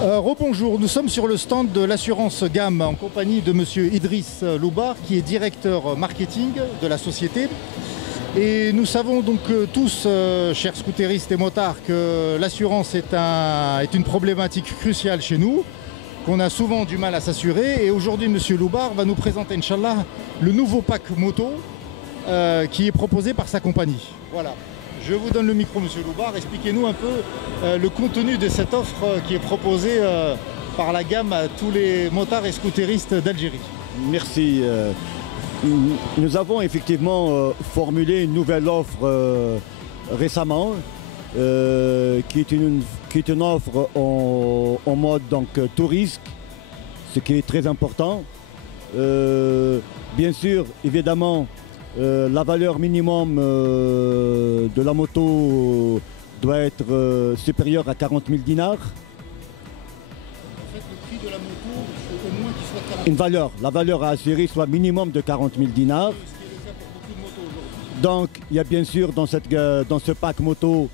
Rebonjour, nous sommes sur le stand de l'assurance GAM en compagnie de monsieur Idriss Loubar qui est directeur marketing de la société. Et nous savons donc tous, chers scooteristes et motards, que l'assurance est une problématique cruciale chez nous, qu'on a souvent du mal à s'assurer. Et aujourd'hui, monsieur Loubar va nous présenter, Inch'Allah, le nouveau pack moto qui est proposé par sa compagnie. Voilà. Je vous donne le micro, monsieur Loubar. Expliquez-nous un peu le contenu de cette offre qui est proposée par la gamme à tous les motards et scooteristes d'Algérie. Merci. Nous avons effectivement formulé une nouvelle offre récemment, qui est une offre en mode donc, tout risque, ce qui est très important. Bien sûr, évidemment, la valeur minimum de la moto doit être supérieure à 40 000 dinars. En fait, le prix de la moto, au moins qu'il soit 40 000. Une valeur, la valeur à assurer soit minimum de 40 000 dinars. Ce qui est le cas pour beaucoup de motos aujourd'hui. Donc, il y a bien sûr dans ce pack moto,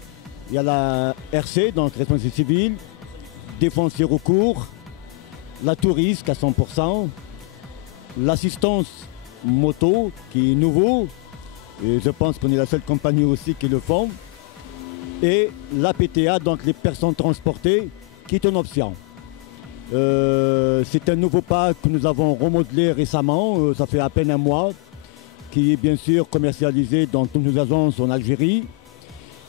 il y a la RC, donc responsabilité civile, défense et recours, la tout risque à 100%, l'assistance moto qui est nouveau, et je pense qu'on est la seule compagnie aussi qui le font, et la PTA, donc les personnes transportées, qui est une option. C'est un nouveau pack que nous avons remodelé récemment, ça fait à peine un mois, qui est bien sûr commercialisé dans toutes nos agences en Algérie.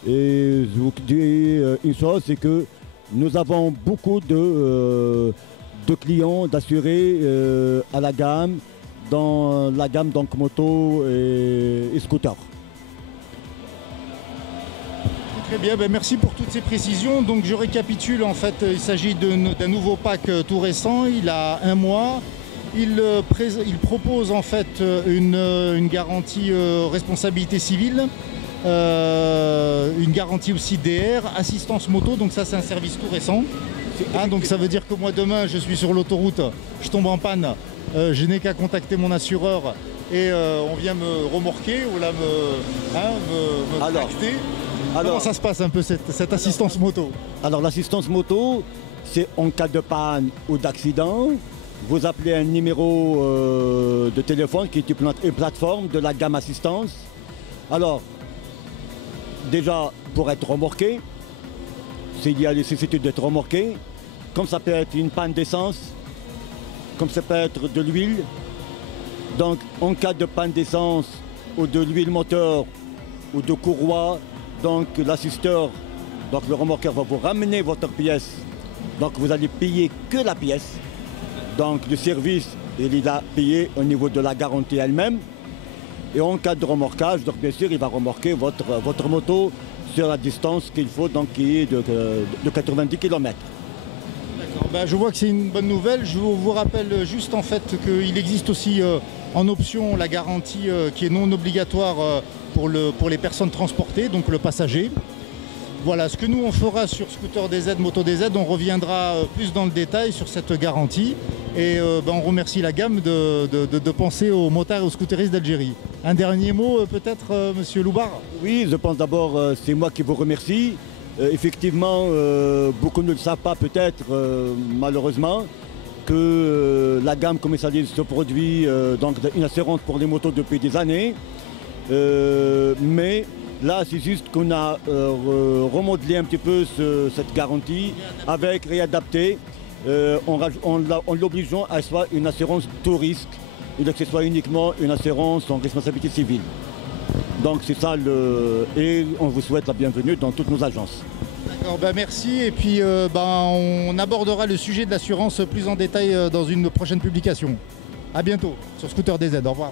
Et je vous dis une chose, c'est que nous avons beaucoup de clients d'assurés à la gamme, dans la gamme donc moto et scooter. Très bien, ben merci pour toutes ces précisions. Donc je récapitule, en fait, il s'agit d'un nouveau pack tout récent, il a un mois. Il propose en fait une garantie responsabilité civile, une garantie aussi DR, assistance moto, donc ça c'est un service tout récent. Donc ça veut dire que moi demain je suis sur l'autoroute, je tombe en panne, je n'ai qu'à contacter mon assureur et on vient me remorquer ou là me tracter. Comment ça se passe un peu cette assistance moto? Alors l'assistance moto, c'est en cas de panne ou d'accident, vous appelez un numéro de téléphone qui est une plateforme de la gamme assistance. Alors, déjà pour être remorqué, s'il y a nécessité d'être remorqué, comme ça peut être une panne d'essence, comme ça peut être de l'huile. Donc en cas de panne d'essence ou de l'huile moteur ou de courroie, donc l'assisteur, donc le remorqueur va vous ramener votre pièce. Donc vous allez payer que la pièce. Donc le service, il a payé au niveau de la garantie elle-même. Et en cas de remorquage, donc bien sûr, il va remorquer votre moto sur la distance qu'il faut, donc qui est de 90 km. D'accord, ben, je vois que c'est une bonne nouvelle. Je vous rappelle juste en fait qu'il existe aussi en option la garantie qui est non obligatoire pour les personnes transportées, donc le passager. Voilà, ce que nous on fera sur Scooter DZ, Moto DZ, on reviendra plus dans le détail sur cette garantie. Et on remercie la gamme de penser aux motards et aux scooteristes d'Algérie. Un dernier mot peut-être, monsieur Loubar? Oui, je pense d'abord, c'est moi qui vous remercie. Effectivement, beaucoup ne le savent pas peut-être, malheureusement, que la gamme commercialise ce produit, donc une assurance pour les motos depuis des années. Mais là, c'est juste qu'on a remodelé un petit peu cette garantie avec réadapté. En l'obligeant à soit une assurance tout risque et que ce soit uniquement une assurance en responsabilité civile. Donc c'est ça et on vous souhaite la bienvenue dans toutes nos agences. D'accord, ben merci et puis on abordera le sujet de l'assurance plus en détail dans une prochaine publication. À bientôt sur Scooter DZ, au revoir.